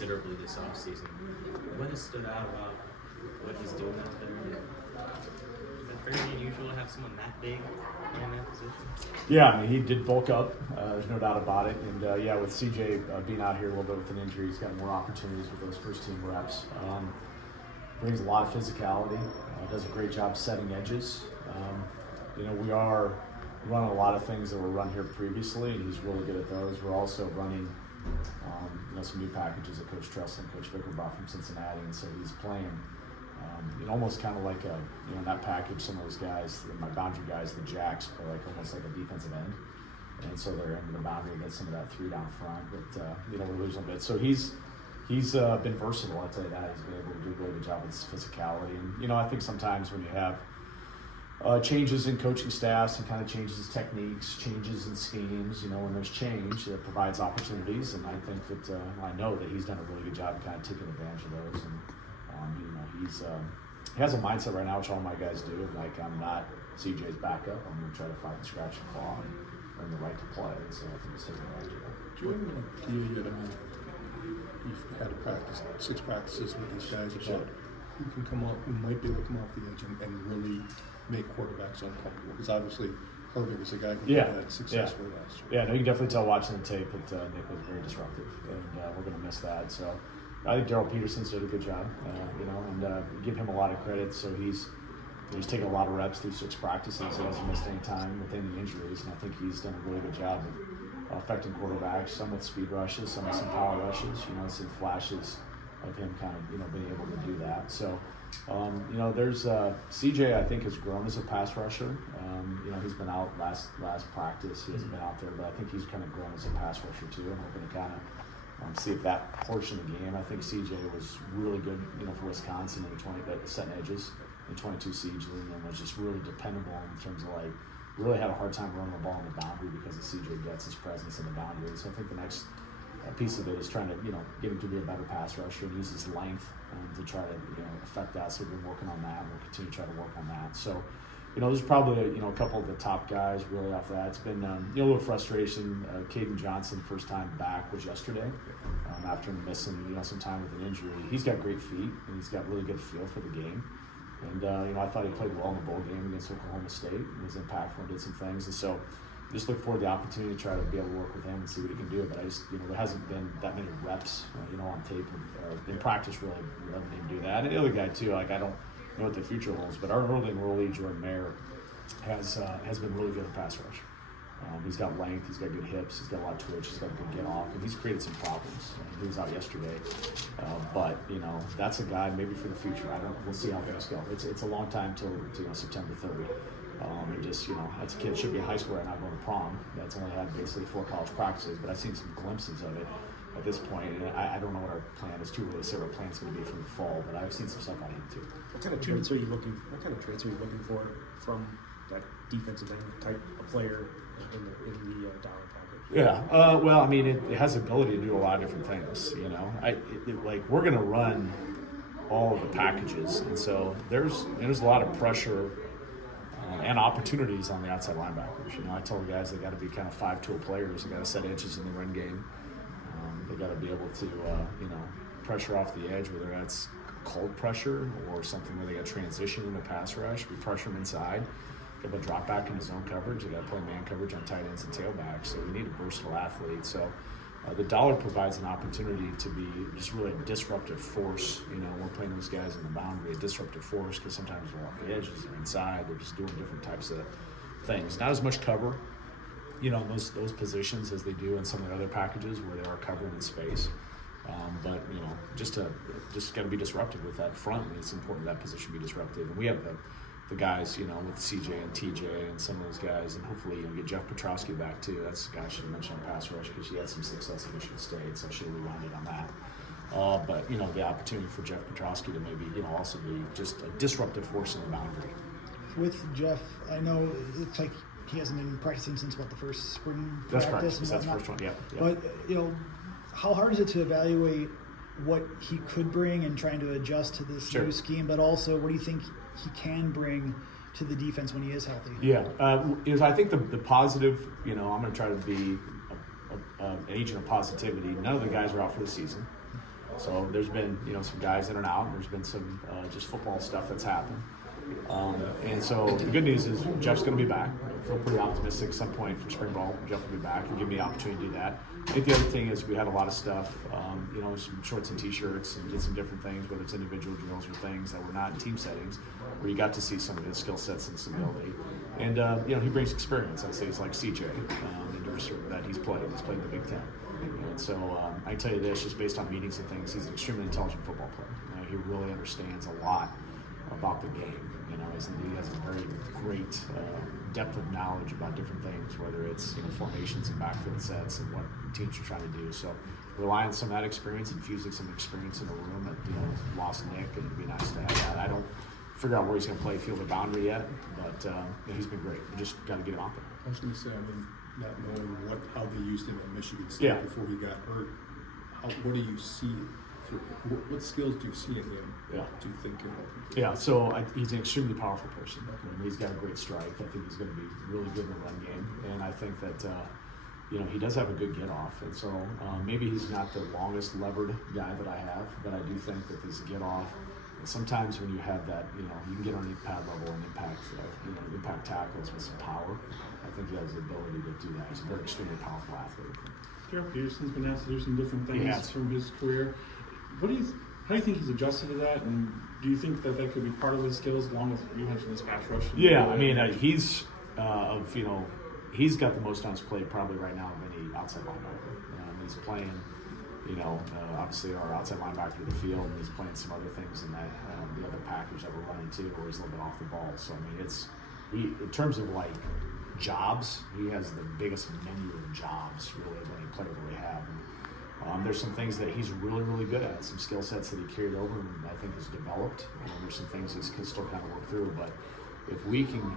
considerably this offseason. What has stood out about what he's doing out there? Is it fairly unusual to have someone that big in that position? Yeah, I mean, he did bulk up. There's no doubt about it. And yeah, with CJ being out here a little bit with an injury, he's got more opportunities with those first team reps. Brings a lot of physicality. Does a great job setting edges. We are running a lot of things that were run here previously, and he's really good at those. We're also running some new packages that Coach Tressel and Coach Vicker brought from Cincinnati, and so he's playing almost kind of like in that package, some of those guys, my boundary guys, the jacks, play like almost like a defensive end. And so they're into the boundary and get some of that three down front, but we're losing a bit. So he's been versatile, I'll tell you that. He's been able to do a really good job with his physicality. And, I think sometimes when you have changes in coaching staffs and kind of changes in techniques, changes in schemes, when there's change, it provides opportunities. And I think that I know that he's done a really good job of kind of taking advantage of those. And, he has a mindset right now, which all my guys do. Like, I'm not CJ's backup. I'm going to try to fight and scratch and claw and earn the right to play. So I think he's taking advantage of that. Do you ever you've had to practice 6 practices with these guys about who can come off, who might be able to come off the edge and really make quarterbacks uncomfortable? Because obviously Herbert is a guy who had successfully last year. Yeah, no, you can definitely tell watching the tape that Nick was very disruptive, and we're going to miss that. So I think Darrell Peterson's did a good job, and give him a lot of credit. So he's taken a lot of reps through 6 practices. He hasn't missed any time with any injuries, and I think he's done a really good job of affecting quarterbacks, some with speed rushes, some with some power rushes, some flashes of him kind of, being able to do that. So, there's CJ, I think, has grown as a pass rusher. He's been out last practice. He hasn't been out there, but I think he's kind of grown as a pass rusher too. I'm hoping to kind of see if that portion of the game. I think CJ was really good, for Wisconsin in the 20 setting edges, the 22 siege league, and was just really dependable in terms of really had a hard time running the ball in the boundary because of CJ Getz's presence in the boundary. So I think the next piece of it is trying to, get him to be a better pass rusher and use his length to try to, affect that. So we've been working on that, and we'll continue to try to work on that. So, there's probably, a couple of the top guys really off that. It's been, a little frustration. Caden Johnson, first time back, was yesterday after missing, some time with an injury. He's got great feet, and he's got really good feel for the game. And, I thought he played well in the bowl game against Oklahoma State. He was impactful and did some things. And so just look forward to the opportunity to try to be able to work with him and see what he can do. But I just, there hasn't been that many reps, on tape or in practice really letting him do that. And the other guy, too, I don't know what the future holds, but our early enrollee, Jordan Mayer, has been really good at pass rush. He's got length, he's got good hips, he's got a lot of twitch, he's got a good get off, and he's created some problems. He was out yesterday, but that's a guy maybe for the future. We'll see how things go. It's a long time till September 30th. And just that's a kid should be in high school right now going to prom. That's only had basically 4 college practices, but I've seen some glimpses of it at this point. And I don't know what our plan is. Too early to say what our plan's going to be from the fall, but I've seen some stuff on him too. What kind of traits are you looking for from that defensive end type of player in the dollar package? Yeah, well, I mean, it has the ability to do a lot of different things. We're going to run all of the packages, and so there's a lot of pressure and opportunities on the outside linebackers. I tell the guys they got to be kind of 5-tool players. They got to set edges in the run game. They got to be able to pressure off the edge, whether that's cold pressure or something where they got to transition into pass rush. We pressure them inside. Got to drop back into zone coverage. They got to play man coverage on tight ends and tailbacks. So we need a versatile athlete. So the dollar provides an opportunity to be just really a disruptive force. We're playing those guys in the boundary, a disruptive force, because sometimes they're off the edges, they're inside, they're just doing different types of things. Not as much cover, in those positions as they do in some of the other packages where they are covering in space. But just got to be disruptive with that front. It's important that position be disruptive. And we have the guys, with CJ and TJ and some of those guys, and hopefully get Jeff Petrowski back too. That's the guy I should have mentioned on pass rush because she had some success at Michigan State, so I should have rewinded on that. But the opportunity for Jeff Petrowski to maybe also be just a disruptive force in the boundary. With Jeff, I know it's like he hasn't been practicing since the first spring That's practice. Correct. That's the first one. Yeah. But how hard is it to evaluate what he could bring and trying to adjust to this new scheme, but also what do you think he can bring to the defense when he is healthy? Yeah, I think the positive, I'm going to try to be an agent of positivity. None of the guys are out for the season. So there's been, some guys in and out. And there's been some just football stuff that's happened. And so the good news is Jeff's going to be back. I feel pretty optimistic at some point for spring ball. Jeff will be back and give me the opportunity to do that. I think the other thing is we had a lot of stuff, some shorts and T-shirts and did some different things, whether it's individual drills or things that were not in team settings, where you got to see some of his skill sets and stability. And, he brings experience. I'd say it's like CJ that he's played. He's played in the Big Ten. And so I can tell you this, just based on meetings and things, he's an extremely intelligent football player. He really understands a lot about the game. He has a very great depth of knowledge about different things, whether it's formations and backfield sets and what teams are trying to do. So rely on some of that experience, infusing some experience in the room. That lost Nick, and it'd be nice to have that. I don't figure out where he's going to play field or boundary yet, but he's been great. We just got to get him out there. I was going to say, not knowing how they used him at Michigan State before he got hurt, what do you see? What skills do you see in him? Yeah. Do you think can help him? Yeah, so he's an extremely powerful person. He's got a great strike. I think he's going to be really good in the run game, and I think that he does have a good get off. And so maybe he's not the longest levered guy that I have, but I do think that this get off. Sometimes when you have that, you can get underneath pad level and impact tackles with some power. I think he has the ability to do that. He's a very extremely powerful athlete. Gerald Peterson's been asked to do some different things from his career. How do you think he's adjusted to that, and do you think that could be part of his skills, along with you mentioned this pass rush? Yeah, he's he's got the most times played probably right now of any outside linebacker. He's playing, obviously our outside linebacker to the field, and he's playing some other things in that the other package that we're running too, where he's a little bit off the ball. So in terms of like jobs, he has the biggest menu of jobs really of any player really have. And, there's some things that he's really, really good at, some skill sets that he carried over and I think has developed. There's some things he's still kind of work through, but if we can,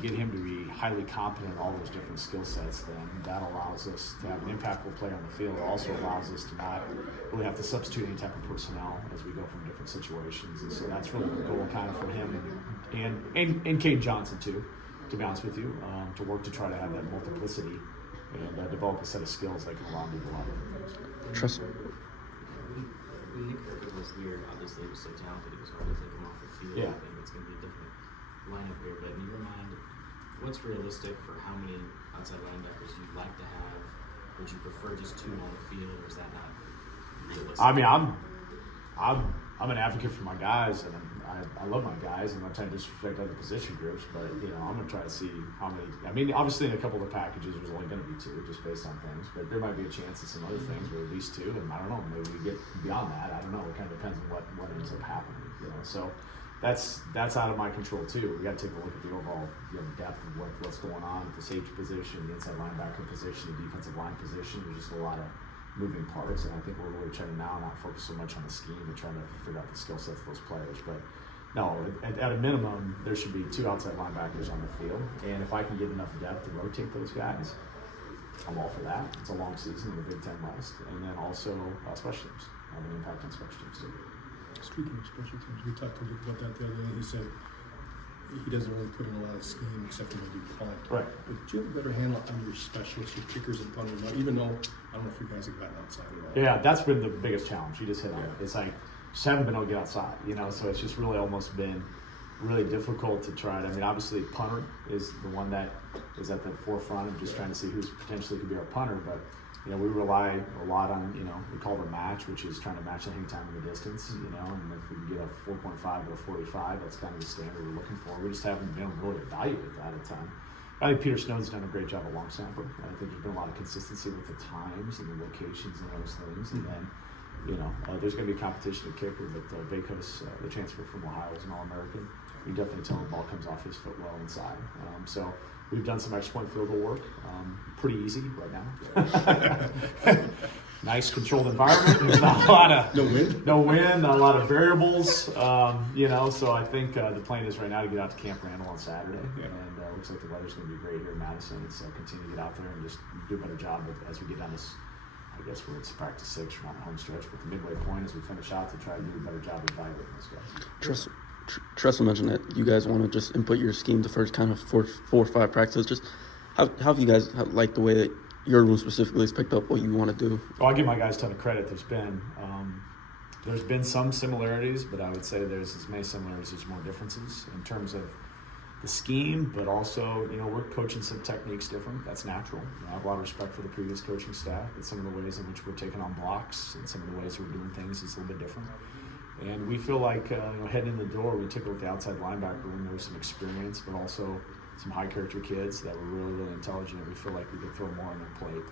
get him to be highly competent in all those different skill sets, then that allows us to have an impactful player on the field. It also allows us to not really have to substitute any type of personnel as we go from different situations. And so that's really the goal kind of for him and Cade Johnson too, to be honest with you, to work to try to have that multiplicity and develop a set of skills that can allow him to do a lot of different things. Trust. When Nick Kirkwood was here, obviously he was so talented, it was hard to take him off the field. Yeah. I think it's going to be a different lineup here, but in your mind, what's realistic for how many outside linebackers you'd like to have? Would you prefer just 2 on the field, or is that not realistic? I'm an advocate for my guys, and I love my guys, and I'm not trying to disrespect other position groups, but I'm going to try to see how many. Obviously in a couple of the packages there's only going to be 2, just based on things, but there might be a chance that some other things where at least 2, and I don't know, maybe we get beyond that. I don't know. It kind of depends on what ends up happening. So that's out of my control too. We got to take a look at the overall depth of what's going on at the safety position, the inside linebacker position, the defensive line position. There's just a lot of moving parts, and I think we're really trying to now not focus so much on the scheme, but trying to figure out the skill sets of those players. But no, at a minimum, there should be 2 outside linebackers on the field, and if I can get enough depth to rotate those guys, I'm all for that. It's a long season in the Big Ten West, and then also special teams, have an impact on special teams too. Speaking of special teams, we talked to Luke about that the other day. He said he doesn't really put in a lot of scheme except for maybe punt. Right. But do you have a better handle on your specialists, your kickers and punters? Even though I don't know if you guys have gotten outside at all. Yeah, that's been the biggest challenge. You just hit on it. It's like just haven't been able to get outside, so it's just really almost been really difficult to try to. Obviously punter is the one that is at the forefront of just trying to see who's potentially could be our punter, but we rely a lot on, we call it a match, which is trying to match the hang time in the distance, and if we can get a 4.5 to a 45, that's kind of the standard we're looking for. We just haven't been able to really evaluate that at a time. I think Peter Snowden's done a great job at long snapper. I think there's been a lot of consistency with the times and the locations and those things. And then, there's going to be competition at kicker, but Vakos, the transfer from Ohio, is an All-American. You definitely tell the ball comes off his foot well inside. So we've done some extra point field goal work. Pretty easy right now. Nice controlled environment. There's not a lot of no wind, not a lot of variables. So I think the plan is right now to get out to Camp Randall on Saturday, and looks like the weather's going to be great here in Madison. So continue to get out there and just do a better job as we get down this. I guess we're at practice 6, we're not in the home stretch, but the midway point as we finish out to try to do a better job of evaluating this guy. Tressel mentioned that you guys want to just input your scheme the first kind of 4 or 5 practices. Just how have you guys liked the way that your room specifically has picked up what you want to do? Well, I give my guys a ton of credit. There's been There's been some similarities, but I would say there's as many similarities as more differences in terms of the scheme, but also, we're coaching some techniques different. That's natural. I have a lot of respect for the previous coaching staff, but some of the ways in which we're taking on blocks and some of the ways we're doing things is a little bit different. And we feel like, heading in the door, we took a look at the outside linebacker room. There was some experience, but also some high-character kids that were really, really intelligent. And we feel like we could throw more on their plate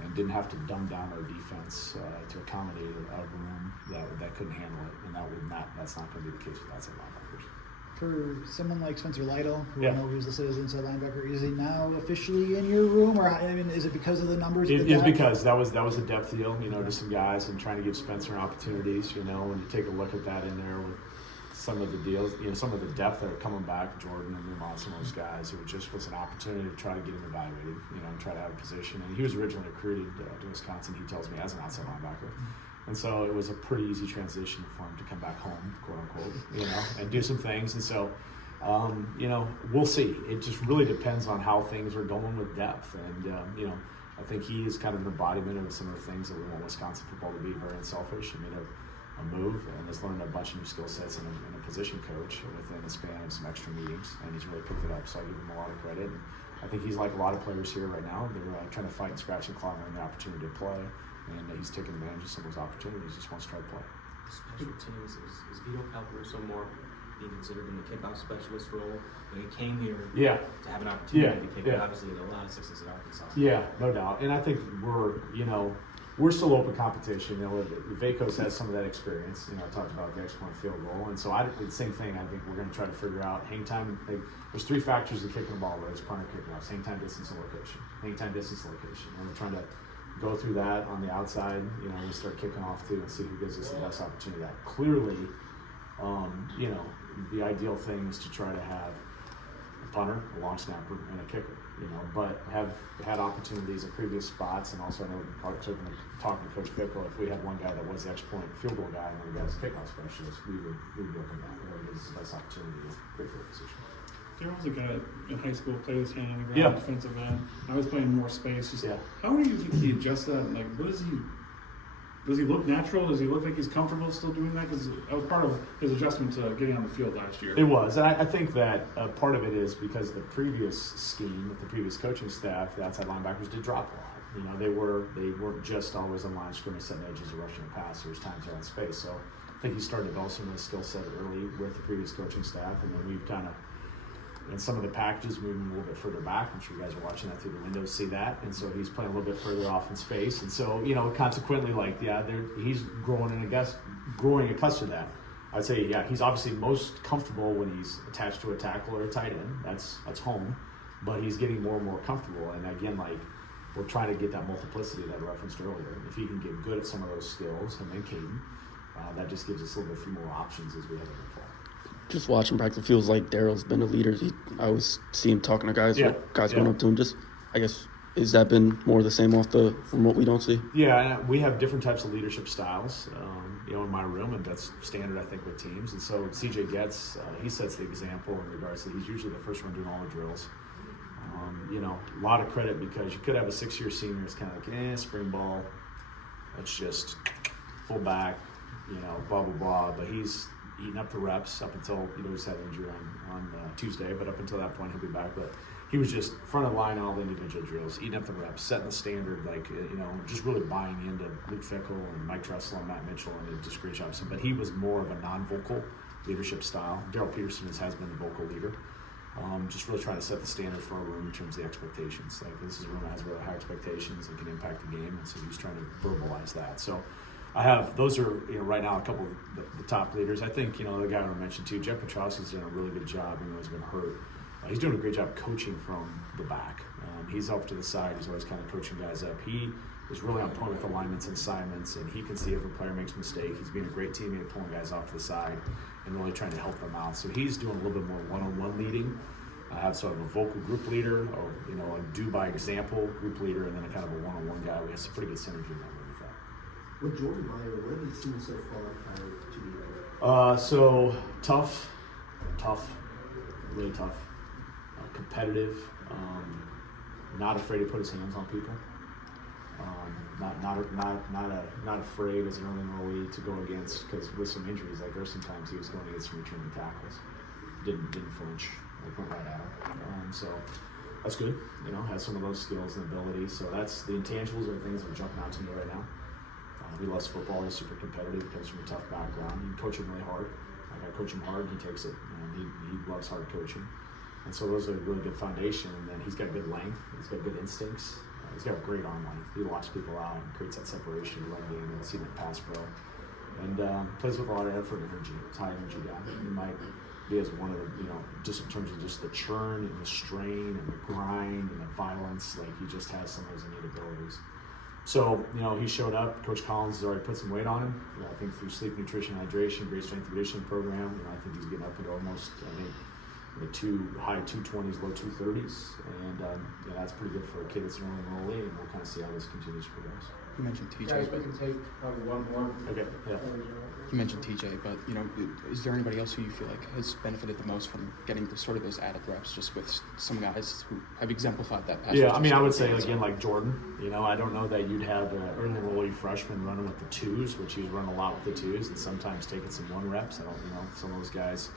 and didn't have to dumb down our defense to accommodate a room that couldn't handle it. And that's not going to be the case with outside linebackers. For someone like Spencer Lytle, who Yeah. I know he was listed as inside linebacker, is he now officially in your room, or is it because of the numbers? It of the is depth? because that was a depth deal, to some guys and trying to give Spencer opportunities, when you take a look at that in there with some of the deals, some of the depth that are coming back, Jordan and Lumon, some of those guys, it just was an opportunity to try to get him evaluated, and try to have a position. And he was originally recruited to Wisconsin, he tells me, as an outside linebacker. And so it was a pretty easy transition for him to come back home, quote unquote, and do some things. And so, we'll see. It just really depends on how things are going with depth. And, I think he is kind of an embodiment of some of the things that we want Wisconsin football to be, very unselfish. He made a move and has learned a bunch of new skill sets and a position coach within the span of some extra meetings. And he's really picked it up. So I give him a lot of credit. And I think he's like a lot of players here right now. They're trying to fight and scratch and claw and earn the opportunity to play. And he's taking advantage of some of those opportunities. Just wants to try to play. Special teams, is Vito Calvaruso more being considered in the kickoff specialist role? When he came here to have an opportunity to kick it, obviously had a lot of success at Arkansas. Yeah, no doubt. And I think we're still open competition. Vacos has some of that experience. I talked about the extra point field goal. And so the same thing, I think we're going to try to figure out hang time. There's three factors to kicking the ball, whether it's punt or kickoffs: hang time, distance, and location. Hang time, distance, location. And we're trying to go through that on the outside, we start kicking off too and see who gives us the best opportunity. That clearly, the ideal thing is to try to have a punter, a long snapper, and a kicker, but have had opportunities at previous spots. And also I know talking to Coach Fickle, if we had one guy that was the extra point field goal guy and one guy was a kickoff specialist, we would work on that. Whatever gives us the best opportunity to create for a position. There was a guy in high school played his hand on the ground, defensive end. I was playing more space. How do you think he adjusts that? Does he look natural? Does he look like he's comfortable still doing that? Because that was part of his adjustment to getting on the field last year. It was, and I think that part of it is because the previous scheme with the previous coaching staff, the outside linebackers did drop a lot. They weren't just always on line scrimmage, setting edges, or rushing the pass. There was times they're on space. So I think he started developing his skill set early with the previous coaching staff, and then we've kind of, in some of the packages, moving a little bit further back. I'm sure you guys are watching that through the windows, see that. And so he's playing a little bit further off in space. And so, consequently, he's growing accustomed to that. I'd say, he's obviously most comfortable when he's attached to a tackle or a tight end. That's home. But he's getting more and more comfortable. And again, we're trying to get that multiplicity that I referenced earlier. If he can get good at some of those skills, and then Caden, that just gives us a little bit more options as we head into the fall. Just watching practice, it feels like Daryl's been a leader. I always see him talking to guys, going up to him. Just, I guess, has that been more the same from what we don't see? Yeah, we have different types of leadership styles, in my room, and that's standard, I think, with teams. And so CJ Getz, he sets the example in regards to he's usually the first one doing all the drills. A lot of credit because you could have a 6-year senior that's kind of like, spring ball, let's just full back, blah, blah, blah. But he's eating up the reps up until, he's had an injury on Tuesday, but up until that point, he'll be back. But he was just front of line all the individual drills, eating up the reps, setting the standard, just really buying into Luke Fickle and Mike Tressel and Matt Mitchell, and he just great job. But he was more of a non-vocal leadership style. Daryl Peterson has been the vocal leader. Just really trying to set the standard for our room in terms of the expectations. This is a room that has really high expectations and can impact the game, and so he's trying to verbalize that. So those are, right now, a couple of the top leaders. I think, the guy I mentioned too, Jeff Petrowski's done a really good job, even though he's been hurt. He's doing a great job coaching from the back. He's off to the side. He's always kind of coaching guys up. He is really on point with alignments and assignments, and he can see if a player makes a mistake. He's being a great teammate, pulling guys off to the side and really trying to help them out. So he's doing a little bit more one-on-one leading. I have sort of a vocal group leader, or, a do-by-example group leader, and then a kind of a one-on-one guy. We have some pretty good synergy in that way with that. With Jordan Meyer, what have you seen so far prior to the year? So tough, really tough, competitive, not afraid to put his hands on people. Not afraid as an early enrollee to go against, because with some injuries, like there's sometimes he was going against some returning tackles, didn't flinch, like went right at him. So that's good, you know, has some of those skills and abilities. So that's the intangibles are the things that are jumping out to me right now. He loves football. He's super competitive. He comes from a tough background. You coach him really hard. Like I coach him hard, he takes it. He loves hard coaching. And so those are a really good foundation. And then he's got good length. He's got good instincts. He's got great arm length. He locks people out and creates that separation in the run game. And see that pass pro. And plays with a lot of effort and energy. He's a high energy guy. He might be as one of the, you know, just in terms of just the churn and the strain and the grind and the violence. Like he just has some of those innate abilities. So, you know, he showed up. Coach Collins has already put some weight on him. You know, I think through sleep, nutrition, hydration, great strength and conditioning program. You know, I think he's getting up into almost, I think, the high 220s, low 230s. And yeah, that's pretty good for a kid that's an early enrollee. And we'll kind of see how this continues to progress. You mentioned TJ. Guys, we can take probably one more. Okay, yeah. You mentioned TJ, but you know, is there anybody else who you feel like has benefited the most from getting sort of those added reps, just with some guys who have exemplified that? Yeah, I mean, I would say again, like Jordan. You know, I don't know that you'd have an early enrollee freshman running with the twos, which he's run a lot with the twos, and sometimes taking some one reps. I don't, you know, some of those guys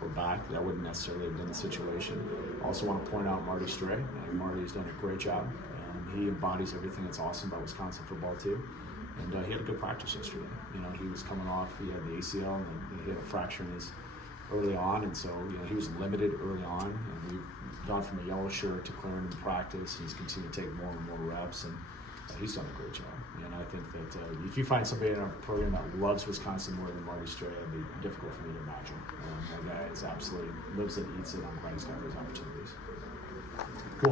were back. That wouldn't necessarily have been the situation. I also want to point out Marty Stray. Marty's done a great job. He embodies everything that's awesome about Wisconsin football too. And he had a good practice yesterday. You know, he was coming off, he had the ACL and then he had a fracture in his early on, and so, you know, he was limited early on, and we've gone from a yellow shirt to clearing him in practice. He's continued to take more and more reps, and he's done a great job. And I think that if you find somebody in our program that loves Wisconsin more than Marty Stray, it'd be difficult for me to imagine. That guy is absolutely lives it, eats it. I'm glad he's got those opportunities. Cool.